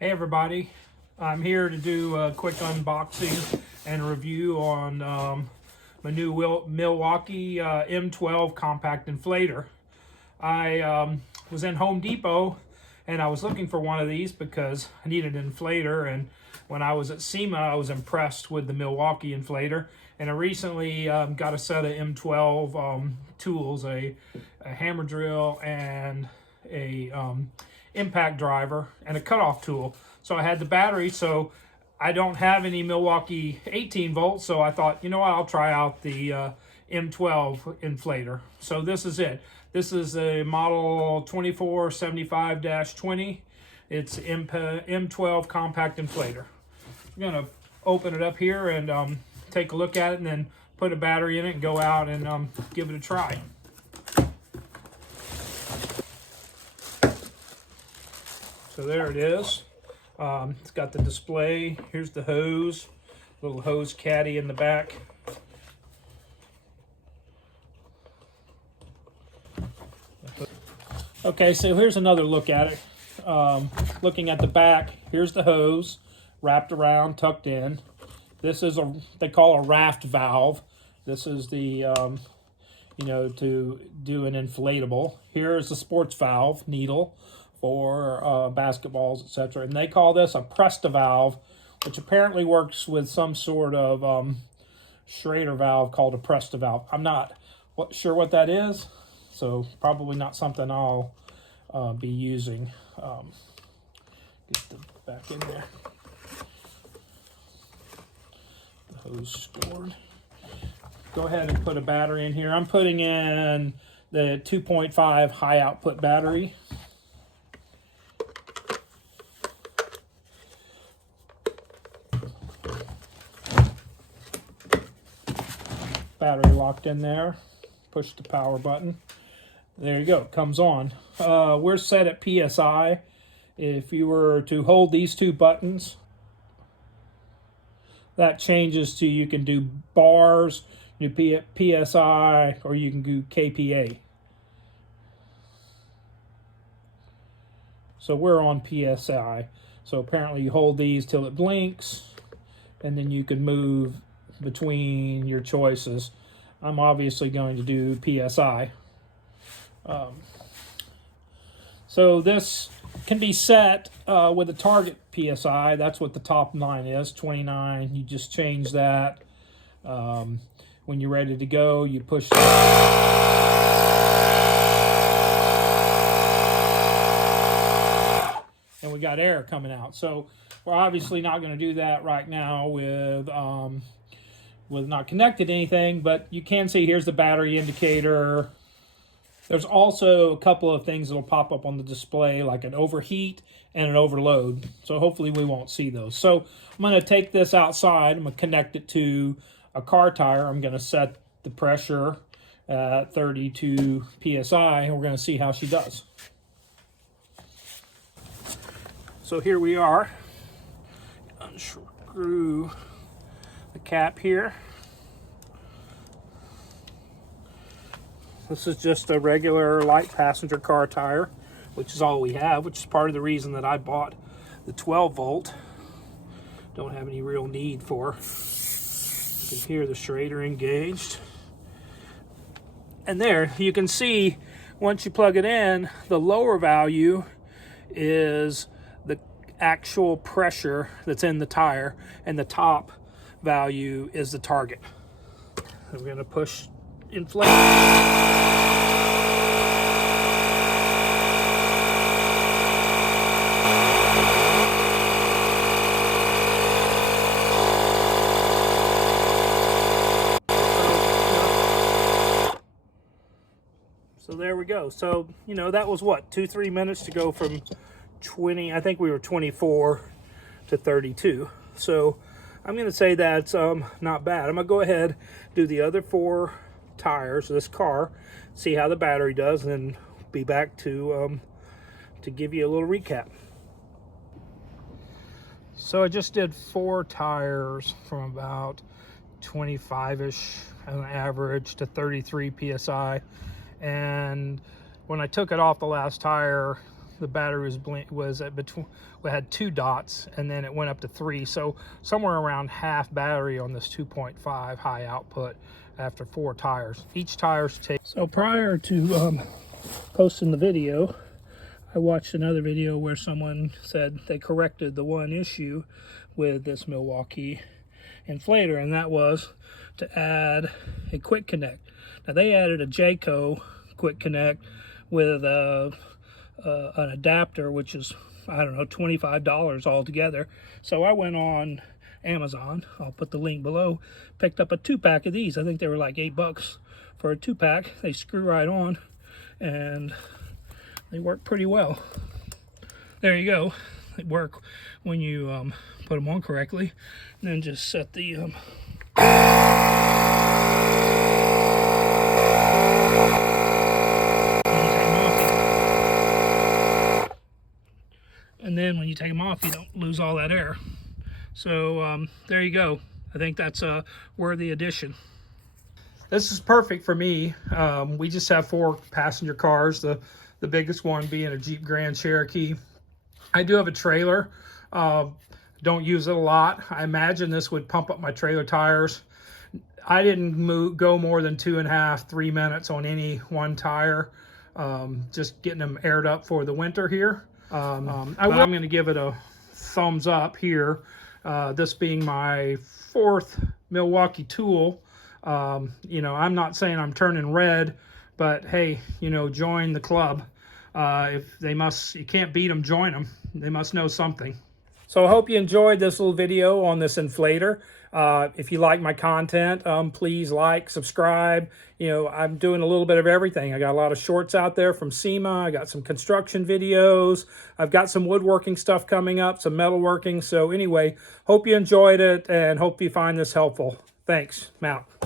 Hey everybody, I'm here to do a quick unboxing and review on my new Milwaukee M12 compact inflator. I was in Home Depot and I was looking for one of these because I needed an inflator, and when I was at SEMA I was impressed with the Milwaukee inflator, and I recently got a set of M12 tools, a hammer drill and a impact driver and a cutoff tool. So I had the battery, so I don't have any Milwaukee 18 volts, so I thought, you know what, I'll try out the M12 inflator. So this is it. This is a model 2475-20. It's M12 compact inflator. I'm gonna open it up here and take a look at it, and then put a battery in it and go out and give it a try. So there it is. It's got the display. Here's the hose, little hose caddy in the back. Okay, so here's another look at it. Looking at the back, here's the hose wrapped around, tucked in. This is they call a raft valve. This is the to do an inflatable. Here's the sports valve needle for basketballs, etc. And they call this a Presta valve, which apparently works with some sort of Schrader valve called a Presta valve. I'm not sure what that is, so probably not something I'll be using. Get the back in there. The hose stored. Go ahead and put a battery in here. I'm putting in the 2.5 high output battery. Battery locked in there. Push the power button. There you go, it comes on. We're set at PSI. If you were to hold these two buttons, that changes to, you can do bars, you PSI, or you can do KPA. So we're on PSI. So apparently you hold these till it blinks, and then you can move between your choices. I'm obviously going to do PSI. So this can be set with a target PSI. That's what the top line is, 29. You just change that. When you're ready to go, you push. And we got air coming out. So we're obviously not going to do that right now with not connected to anything, but you can see here's the battery indicator. There's also a couple of things that'll pop up on the display, like an overheat and an overload. So hopefully we won't see those. So I'm going to take this outside. I'm going to connect it to a car tire. I'm going to set the pressure at 32 PSI, and we're going to see how she does. So here we are. Unscrew the cap here. This is just a regular light passenger car tire, which is all we have, which is part of the reason that I bought the 12 volt. Don't have any real need for. You can hear the Schrader engaged. And there, you can see, once you plug it in, the lower value is the actual pressure that's in the tire, and the top value is the target. I'm going to push inflate. So there we go. So, that was what, 2-3 minutes to go from 20, I think we were 24 to 32. So I'm going to say that's not bad. I'm going to go ahead, do the other 4 tires of this car, see how the battery does, and then be back to give you a little recap. So I just did 4 tires from about 25-ish on average to 33 PSI, and when I took it off the last tire, the battery was at between, we had 2 dots, and then it went up to 3. So somewhere around half battery on this 2.5 high output after 4 tires. Each tire's take. So prior to posting the video, I watched another video where someone said they corrected the one issue with this Milwaukee inflator, and that was to add a quick connect. Now they added a Jayco quick connect with an adapter, which is, I don't know, $25 altogether. So I went on Amazon, I'll put the link below, picked up a 2-pack of these. I think they were like $8 for a 2-pack. They screw right on and they work pretty well. There you go. They work when you put them on correctly. And then just set the and then when you take them off, you don't lose all that air. So there you go. I think that's a worthy addition. This is perfect for me. We just have 4 passenger cars, the biggest one being a Jeep Grand Cherokee. I do have a trailer. Don't use it a lot. I imagine this would pump up my trailer tires. I didn't go more than 2.5, 3 minutes on any one tire, just getting them aired up for the winter here. I'm going to give it a thumbs up here. This being my 4th Milwaukee tool. You know, I'm not saying I'm turning red, but hey, you know, join the club. If they must, you can't beat them, join them. They must know something. So I hope you enjoyed this little video on this inflator. If you like my content, please like, subscribe. You know, I'm doing a little bit of everything. I got a lot of shorts out there from SEMA. I got some construction videos. I've got some woodworking stuff coming up, some metalworking. So anyway, hope you enjoyed it and hope you find this helpful. Thanks. I'm out.